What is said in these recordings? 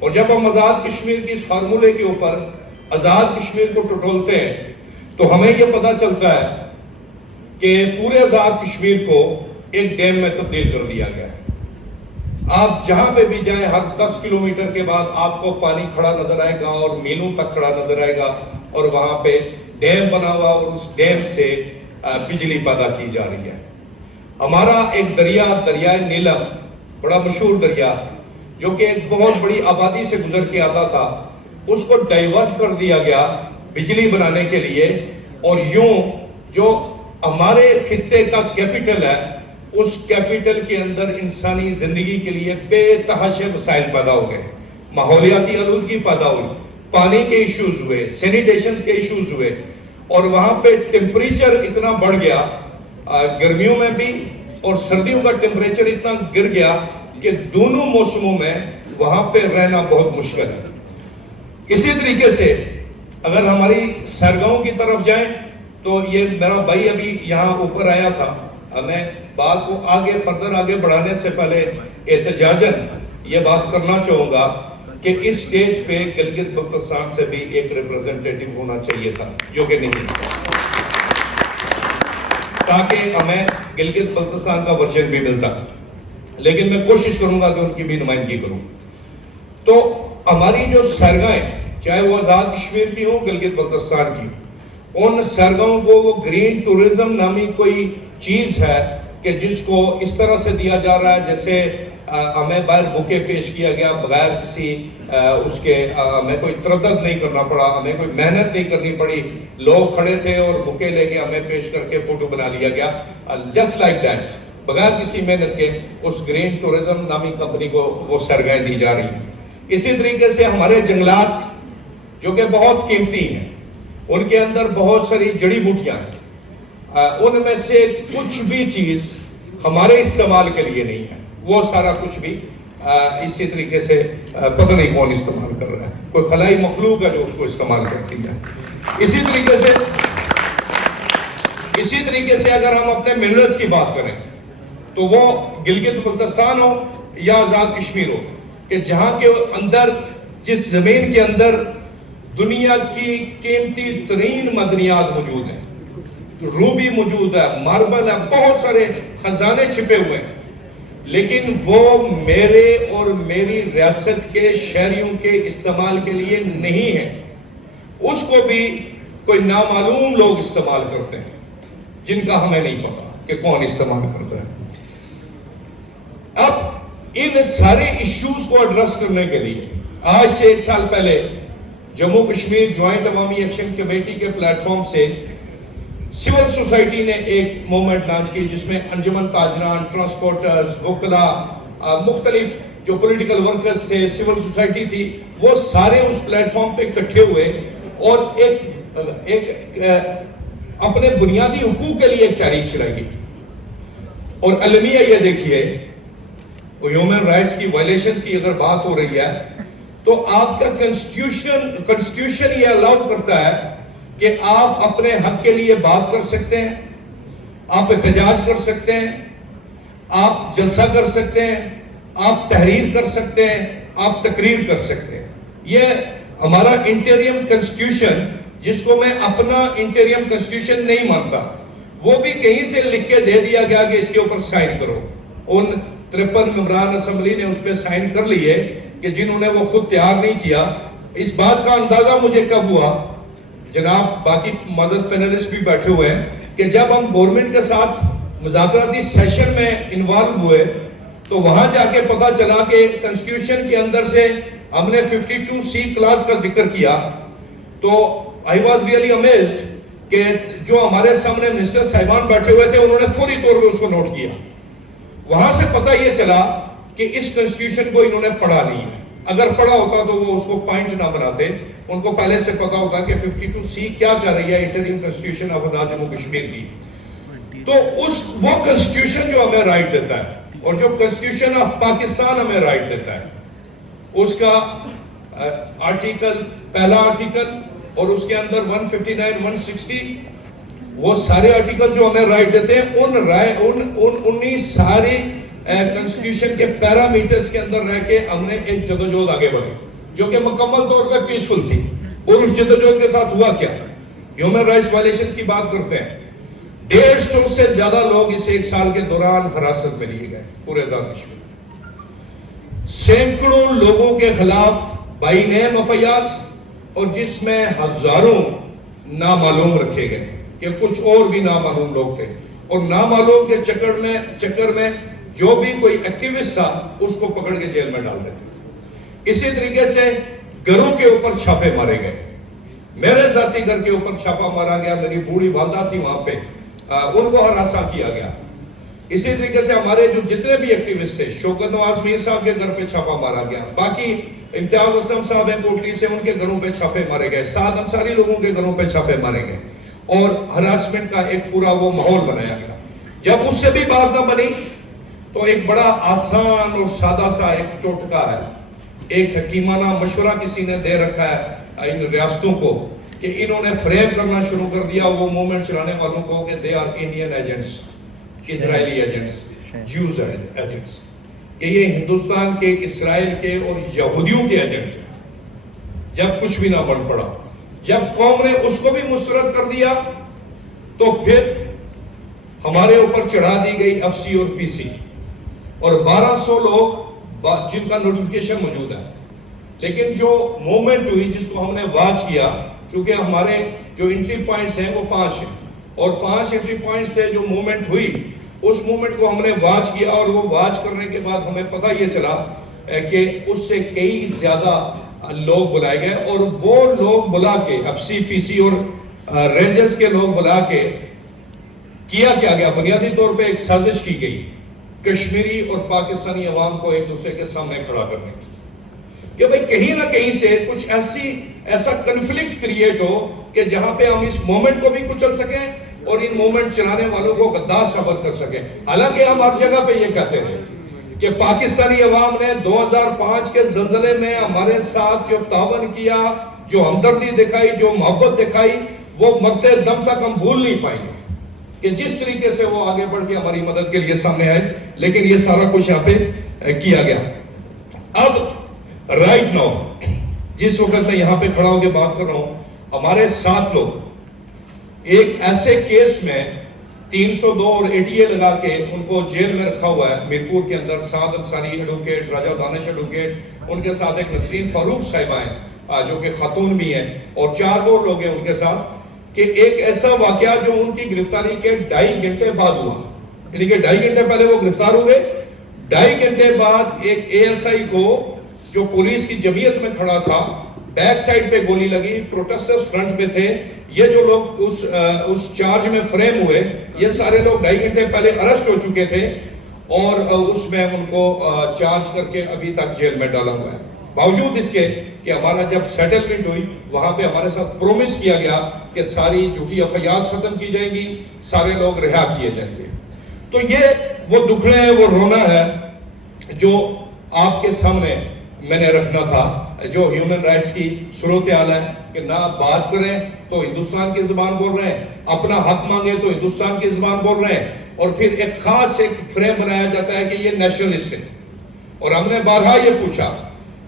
اور جب ہم آزاد کشمیر کی اس فارمولے کے اوپر آزاد کشمیر کو ٹٹولتے ہیں تو ہمیں یہ پتا چلتا ہے کہ پورے آزاد کشمیر کو ایک ڈیم میں تبدیل کر دیا گیا ہے. آپ جہاں پہ بھی جائیں ہر 10 کلومیٹر کے بعد آپ کو پانی کھڑا نظر آئے گا اور میلوں تک کھڑا نظر آئے گا, اور وہاں پہ ڈیم بنا ہوا اور اس ڈیم سے بجلی پیدا کی جا رہی ہے. ہمارا ایک دریائے نیلم, بڑا مشہور دریا جو کہ ایک بہت بڑی آبادی سے گزر کے آتا تھا, اس کو ڈائیورٹ کر دیا گیا بجلی بنانے کے لیے. اور یوں جو ہمارے خطے کا کیپٹل ہے اس کیپٹل کے اندر انسانی زندگی کے لیے بے تحاشا مسائل پیدا ہو گئے. ماحولیاتی آلودگی پیدا ہوئی, پانی کے ایشوز ہوئے, سینیٹیشن کے ایشوز ہوئے, اور وہاں پہ ٹیمپریچر اتنا بڑھ گیا, گرمیوں میں بھی اور سردیوں کا ٹیمپریچر اتنا گر گیا کہ دونوں موسموں میں وہاں پہ رہنا بہت مشکل ہے. اسی طریقے سے اگر ہماری سیرگاہوں کی طرف جائیں تو یہ میرا بھائی ابھی یہاں اوپر آیا تھا, میں بات کو آگے بڑھانے سے پہلے احتجاجاً یہ بات کرنا چاہوں گا کہ اس سٹیج پہ گلگت بلتستان سے بھی ایک ریپرزنٹیٹو ہونا چاہیے تھا, جو کہ نہیں, تاکہ ہمیں گلگت بلتستان کا ورژن بھی ملتا. لیکن میں کوشش کروں گا کہ ان کی بھی نمائندگی کروں. تو ہماری جو سیرگاہیں, چاہے وہ آزاد کشمیر کی ہوں, گلگت بلتستان کی, ان سیرگاہوں کو وہ گرین ٹورزم نامی کوئی چیز ہے کہ جس کو اس طرح سے دیا جا رہا ہے جیسے ہمیں باہر بوکے پیش کیا گیا بغیر کسی اس کے, ہمیں کوئی تردد نہیں کرنا پڑا, ہمیں کوئی محنت نہیں کرنی پڑی, لوگ کھڑے تھے اور بوکے لے کے ہمیں پیش کر کے فوٹو بنا لیا گیا, جسٹ لائک دیٹ, بغیر کسی محنت کے اس گرین ٹورزم نامی کمپنی کو وہ سیرگاہیں دی جا رہی ہیں. اسی طریقے سے ہمارے جنگلات جو کہ بہت قیمتی ہیں, ان کے اندر بہت ساری جڑی بوٹیاں ہیں, ان میں سے کچھ بھی چیز ہمارے استعمال کے لیے نہیں ہے, وہ سارا کچھ بھی اسی طریقے سے پتہ نہیں کون استعمال کر رہا ہے, کوئی خلائی مخلوق ہے جو اس کو استعمال کرتی ہے. اسی طریقے سے اگر ہم اپنے منرلز کی بات کریں تو وہ گلگت بلتستان ہو یا آزاد کشمیر ہو, کہ جہاں کے اندر, جس زمین کے اندر دنیا کی قیمتی ترین معدنیات موجود ہیں, روبی موجود ہے, ماربل ہے, بہت سارے خزانے چھپے ہوئے ہیں, لیکن وہ میرے اور میری ریاست کے شہریوں کے استعمال کے لیے نہیں ہے. اس کو بھی کوئی نامعلوم لوگ استعمال کرتے ہیں جن کا ہمیں نہیں پتا کہ کون استعمال کرتا ہے. اب ان سارے ایشوز کو ایڈریس کرنے کے لیے آج سے 1 سال پہلے جموں کشمیر جوائنٹ عوامی ایکشن کمیٹی کے پلیٹ فارم سے سول سوسائٹی نے ایک موومنٹ لانچ کی جس میں انجمن تاجران, ٹرانسپورٹرز, وکلاء, مختلف جو پولیٹیکل ورکرز تھے, سول سوسائٹی تھی, وہ سارے اس پلیٹ فارم پہ اکٹھے ہوئے اور ایک اپنے بنیادی حقوق کے لیے ایک تحریک چلائی گئی. اور المیہ یہ دیکھیے, ہیومن رائٹس کی وائلیشنز کی اگر بات ہو رہی ہے تو آپ کا کنسٹیٹیوشن یہ الاؤ کرتا ہے کہ آپ اپنے حق کے لیے بات کر سکتے ہیں, آپ احتجاج کر سکتے ہیں, آپ جلسہ کر سکتے ہیں, آپ تحریر کر سکتے ہیں, آپ تقریر کر سکتے ہیں. یہ ہمارا انٹریم کنسٹیٹیوشن, جس کو میں اپنا انٹریم کنسٹیٹیوشن نہیں مانتا, وہ بھی کہیں سے لکھ کے دے دیا گیا کہ اس کے اوپر سائن کرو. ان 53 ممبران اسمبلی نے اس پہ سائن کر لیے کہ جنہوں نے وہ خود تیار نہیں کیا. اس بات کا اندازہ مجھے کب ہوا, جناب باقی معزز پینلسٹ بھی بیٹھے ہوئے ہیں, کہ جب ہم گورنمنٹ کے ساتھ مذاکراتی سیشن میں انوالو ہوئے تو وہاں جا کے پتا چلا کہ کنسٹیٹیوشن کے اندر سے ہم نے 52C کلاس کا ذکر کیا. تو I was really amazed کہ جو ہمارے سامنے منسٹر صاحبان بیٹھے ہوئے تھے انہوں نے فوری طور پہ اس کو نوٹ کیا. وہاں سے پتہ یہ چلا کہ اس کنسٹیٹیوشن کو انہوں نے پڑھا نہیں ہے. اگر پڑھا ہوتا تو وہ اس کو پوائنٹ نہ بناتے, ان کو پہلے سے پتا ہوتا کہ 52C کیا کر رہی ہے انٹریم کنسٹیٹیوشن آف آزاد جموں کشمیر کی. تو وہ کنسٹیٹیوشن جو ہمیں رائٹ دیتا ہے اور جو کنسٹیٹیوشن آف پاکستان ہمیں رائٹ دیتا ہے, اس کا آرٹیکل, پہلا آرٹیکل اور اس کے اندر 159, 160, وہ سارے آرٹیکل جو ہمیں رائٹ دیتے ہیں, انہی ساری کنسٹیٹیوشن کے پیرامیٹرز کے اندر رہ کے ہم نے ایک جدوجہد آگے بڑھے. جو کہ مکمل طور پہ پیسفل تھی، اور اس جدوجہد کے ساتھ ہوا کیا؟ ہیومن رائٹس وائلیشنز کی بات کرتے ہیں، 150 سے زیادہ لوگ اس 1 سال کے دوران حراست میں لیے گئے پورے آزاد کشمیر، سینکڑوں لوگوں کے خلاف بائی نیم FIRs، اور جس میں ہزاروں نامعلوم رکھے گئے کہ کچھ اور بھی نامعلوم لوگ تھے، اور نامعلوم کے چکر میں جو بھی کوئی ایکٹیوسٹ تھا اس کو پکڑ کے جیل میں ڈال دیتے تھے۔ اسی طریقے سے گھروں کے اوپر چھاپے مارے گئے، میرے ذاتی گھر کے اوپر چھاپا مارا گیا، میری بوڑھی والدہ تھی وہاں پہ، ان کو ہراساں کیا گیا۔ اسی طریقے سے ہمارے جو جتنے بھی ایکٹیوسٹ تھے، شوکت نواز میر صاحب کے گھر پہ چھاپا مارا گیا، باقی امتیاز اسلم صاحب ہیں کوٹلی سے، ان کے گھروں پہ چھاپے مارے گئے، سعد انصاری لوگوں کے گھروں پہ چھاپے مارے گئے، اور ہراسمنٹ کا ایک پورا وہ ماحول بنایا گیا۔ جب اس سے بھی بات نہ بنی تو ایک بڑا آسان اور سادہ سا ایک ٹوٹکا ہے، ایک حکیمانہ مشورہ کسی نے دے رکھا ہے ان ریاستوں کو کہ انہوں نے فریم کرنا شروع کر دیا وہ موومنٹ چلانے والوں کو کہ they are Indian agents, Israeli agents, Jews agents, کہ یہ ہندوستان کے، اسرائیل کے اور یہودیوں کے ایجنٹ ہیں۔ جب کچھ بھی نہ بن پڑا، جب قوم نے اس کو بھی مسترد کر دیا تو پھر ہمارے اوپر چڑھا دی گئی FC اور PC، اور 1200 لوگ جن کا نوٹیفیکیشن موجود ہے۔ لیکن جو موومنٹ ہوئی جس کو ہم نے واچ کیا، چونکہ ہمارے جو انٹری پوائنٹس ہیں وہ 5 ہیں، اور 5 انٹری پوائنٹس سے جو موومنٹ ہوئی اس موومنٹ کو ہم نے واچ کیا، اور وہ واچ کرنے کے بعد ہمیں پتہ یہ چلا کہ اس سے کئی زیادہ لوگ بلائے گئے، اور وہ لوگ بلا کے FC PC اور رینجرز کے لوگ بلا کے کیا گیا، بنیادی طور پہ ایک سازش کی گئی کشمیری اور پاکستانی عوام کو ایک دوسرے کے سامنے کھڑا کرنے کی، کہ بھئی کہیں نہ کہیں سے کچھ ایسا کنفلکٹ کریٹ ہو کہ جہاں پہ ہم اس مومنٹ کو بھی کچل سکیں اور ان مومنٹ چلانے والوں کو غدار ثابت کر سکیں۔ حالانکہ ہم ہر جگہ پہ یہ کہتے رہے کہ پاکستانی عوام نے 2005 کے زلزلے میں ہمارے ساتھ جو تعاون کیا، جو ہمدردی دکھائی، جو محبت دکھائی، وہ مرتے دم تک ہم بھول نہیں پائیں گے کہ جس طریقے سے وہ آگے بڑھ کے ہماری مدد کے لیے سامنے آئے۔ لیکن یہ سارا کچھ یہاں پہ کیا گیا۔ اب رائٹ ناؤ جس وقت میں یہاں پہ کھڑا ہو کے بات کر رہا ہوں، ہمارے 7 لوگ ایک ایسے کیس میں 302 اور ATA لگا کے ان کو جیل میں رکھا ہوا ہے میرپور کے اندر، سعد انصاری ایڈوکیٹ، راجہ دانش ایڈوکیٹ، ان کے ساتھ ایک نسرین فاروق صاحبہ ہیں جو کہ خاتون بھی ہیں، اور 4 اور لوگ ہیں ان کے ساتھ، کہ ایک ایسا واقعہ جو ان کی گرفتاری کے 2.5 گھنٹے بعد ہوا، یعنی کہ 2.5 گھنٹے پہلے وہ گرفتار ہوئے، 2.5 گھنٹے بعد ایک ASI کو جو پولیس کی جمعیت میں کھڑا تھا، بیک سائڈ پہ گولی لگی، پروٹیسٹرز فرنٹ پہ تھے۔ یہ جو لوگ اس چارج میں فریم ہوئے، یہ سارے لوگ 2.5 گھنٹے پہلے ارسٹ ہو چکے تھے، اور اس میں ان کو چارج کر کے ابھی تک جیل میں ڈالا ہوا ہے۔ باوجود اس کے کہ ہمارا جب سیٹلمنٹ ہوئی وہاں پہ ہمارے ساتھ پرومس کیا گیا کہ ساری جھوٹی FIRs ختم کی جائیں گی، سارے لوگ رہا کیے جائیں گے۔ تو یہ وہ دکھڑے ہیں، وہ رونا ہے جو آپ کے سامنے میں نے رکھنا تھا، جو ہیومن رائٹس کی صورتحال ہے کہ نہ بات کریں تو ہندوستان کی زبان بول رہے ہیں، اپنا حق مانگے تو ہندوستان کی زبان بول رہے ہیں، اور پھر ایک خاص ایک فریم بنایا جاتا ہے کہ یہ نیشنلسٹ ہے۔ اور ہم نے بارہا یہ پوچھا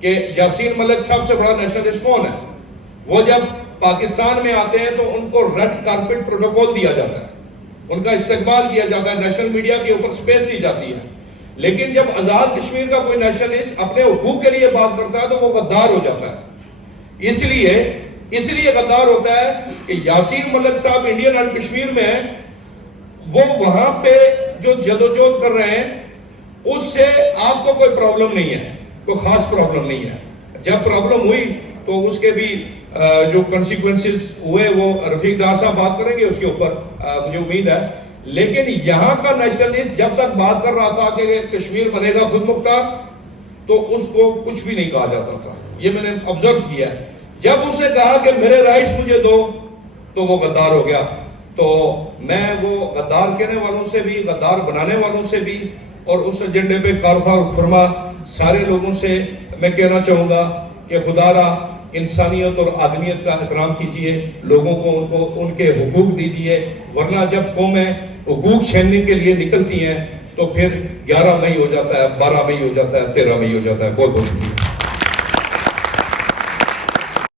کہ یاسین ملک صاحب سے بڑا نیشنلسٹ کون ہے؟ وہ جب پاکستان میں آتے ہیں تو ان کو ریڈ کارپٹ پروٹوکول دیا جاتا ہے، ان کا استقبال کیا جاتا ہے، نیشنل میڈیا کے اوپر سپیس دی جاتی ہے۔ لیکن جب آزاد کشمیر کا کوئی نیشنلسٹ اپنے حقوق کے لیے بات کرتا ہے تو وہ غدار ہو جاتا ہے۔ اس لیے غدار ہوتا ہے کہ یاسین ملک صاحب انڈین اینڈ کشمیر میں ہیں، وہ وہاں پہ جو جدوجہد کر رہے ہیں اس سے آپ کو کوئی پرابلم نہیں ہے، کوئی خاص پرابلم نہیں ہے۔ جب پرابلم ہوئی تو اس کے بھی جو کنسیکوینسز ہوئے وہ رفیق ڈار صاحب بات کریں گے اس کے اوپر، مجھے امید ہے۔ لیکن یہاں کا نیشنلسٹ جب تک بات کر رہا تھا کہ کشمیر بنے گا خود مختار تو اس کو کچھ بھی نہیں کہا جاتا تھا، یہ میں نے آبزرو کیا ہے۔ جب اس نے کہا کہ میرے رائٹس مجھے دو تو وہ غدار ہو گیا۔ تو میں وہ غدار کہنے والوں سے بھی، غدار بنانے والوں سے بھی، اور اس ایجنڈے پہ کارفار فرما سارے لوگوں سے میں کہنا چاہوں گا کہ خدا را انسانیت اور آدمیت کا احترام کیجئے، لوگوں کو ان کے حقوق دیجئے، ورنہ جب قومیں حقوق چھیننے کے لیے نکلتی ہیں تو پھر 11 مئی ہو جاتا ہے، 12 مئی ہو جاتا ہے، 13 مئی ہو جاتا ہے۔ بہت بہت شکریہ۔